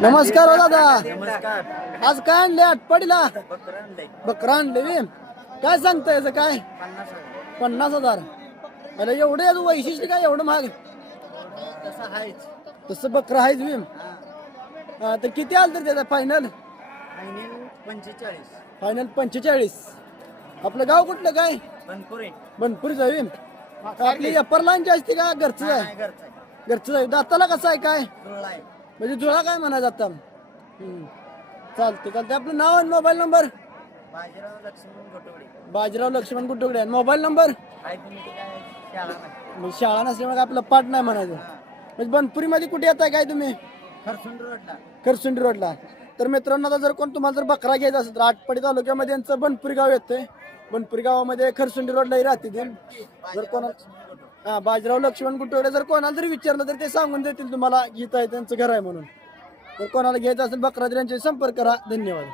नमस्कार हो दादा. नमस्कार. आज काय आणले आटपाडीला? बकरं आणलंय. बकरा आणले बी. काय सांगता याचं काय? 50,000. अरे एवढे याचं वैशिष्ट्य काय एवढं महाग? तसं आहेच. तसं बकरा आहेच बी. तर किती आलं तर त्याचा फायनल? फायनल 45. फायनल 45. आपलं गाव कुठलं काय? बनपुरे. बनपुरी जावी. आपली अप्पर लाईनची असते का घरचं आहे? घरचं आहे. दाताला कसं आहे काय? म्हणजे जुळा काय म्हणायचं आता? चालते चालते. आपलं नाव आणि mobile number? Bajirao Lakshman Gotwade. Bajirao Lakshman Guddogade. Mobile number? काय तुम्ही ते काय शाळा नाही. म्हणजे शाळा नसल्यामुळे आपलं पाठ नाही म्हणायचं. म्हणजे बनपुरीमध्ये कुठे येताय काय तुम्ही? खरसुंड रोडला. खरसुंडी रोडला. तर मित्रांनो आता जर कोण तुम्हाला जर बकरा घ्यायचा असेल तर आटपाडी तालुक्यामध्ये यांचं बनपुरी गाव येतंय. बनपुरी गावामध्ये खरसुंडी रोडलाही राहते ते. जर कोणाला बाजीराव लक्ष्मण गुट्टोडे जर कोणाला जरी विचारलं तर ते सांगून देतील तुम्हाला गीत आहे त्यांचं घर आहे म्हणून. तर कोणाला घ्यायचं असेल बकरा तर यांच्याशी संपर्क करा. धन्यवाद.